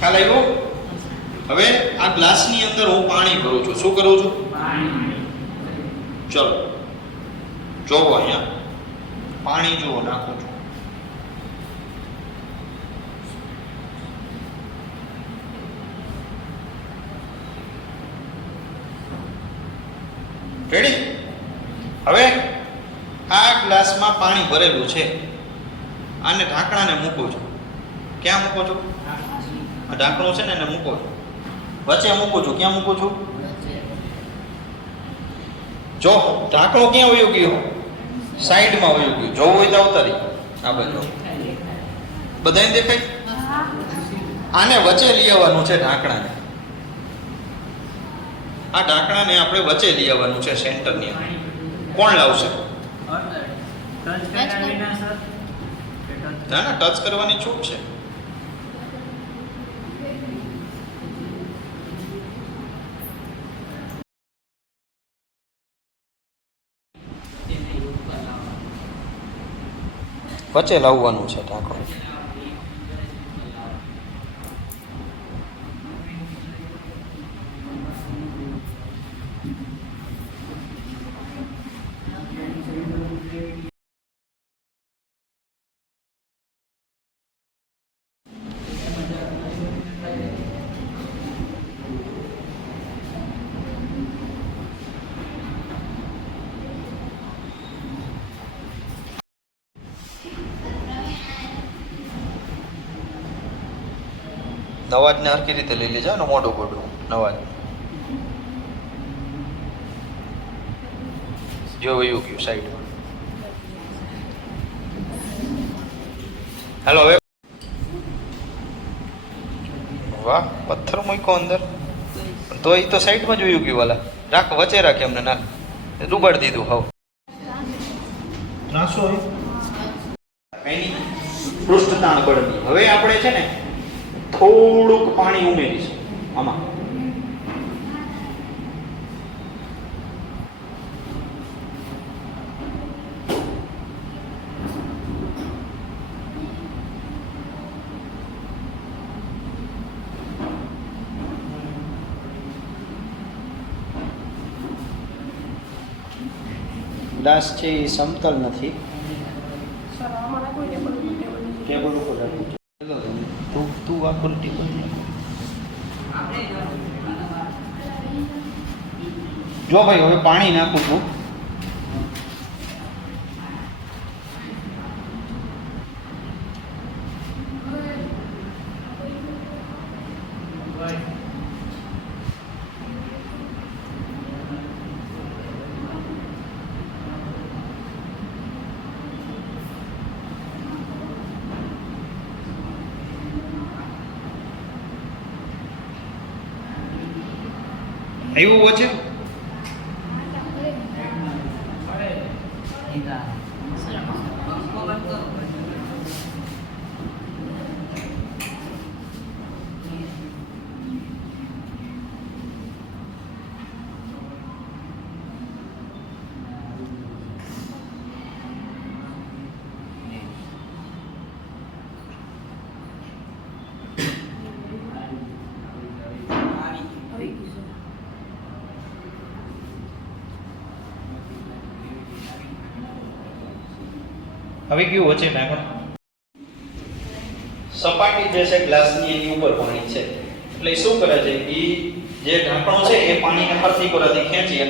ખ્યાલ આવ્યો? હવે આ ગ્લાસની અંદર હું પાણી ભરું છું. શું કરું છું? ચલો જોવો, અહીંયા પાણી જુઓ નાખું છું. રેડી? હવે આ ગ્લાસમાં પાણી ભરેલું છે. આને ઢાંકણાને મૂકું છું. ક્યાં મૂકો છો? આ ઢાંકણું છે ને એને મૂકો છો. વચ્ચે મૂકું છું. ક્યાં મૂકું છું? જો ઢાંકણું ક્યાં વયું ગયું? સાઈડમાં વયું ગયું. જોવું હોય તો આવતા રહી. આ બાજુ બધાને દેખાય? આને વચ્ચે લઈ આવવાનું છે. ઢાંકણાને, આ ઢાંકણાને આપણે વચ્ચે લઈ આવવાનું છે, સેન્ટરની અંદર. કોણ લાવશે? ના ના, ટચ કરવાની છૂટ છે. વચ્ચે લાવવાનું છે ઢાંકણું. નવાજને હરખી રીતે લઈ લેજો ને, મોઢું ગોડું નવાજ જો વયું ગયું સાઈડમાં. હાલો હવે. વાહ, પથ્થર મૂક્યો અંદર તો એ તો સાઈડમાં જ વયું ગયું. વાલા રાખ, વચ્ચે રાખે એમને. નાખ, ડૂબાડી દીધું. હાવ ત્રાસો એની પૃષ્ઠતાણ બળની. હવે આપણે છે ને થોડુંક પાણી ઉમેરીશું આમાં. ગ્લાસ છે એ સમતલ નથી. ટેબલ ઉપર રાખવું છે. તું આખું ટેબલ જો ભાઈ. હવે પાણી નાખું છું. આવ્યું છે? હવે કેવું વચ્ચે ઢાંકણ સપાટી જે છે ગ્લાસની એની ઉપર પાણી છે. એટલે શું કરે છે? એ જે ઢાંકણો છે એ પાણીને ફરતી કોરાથી ખેંચી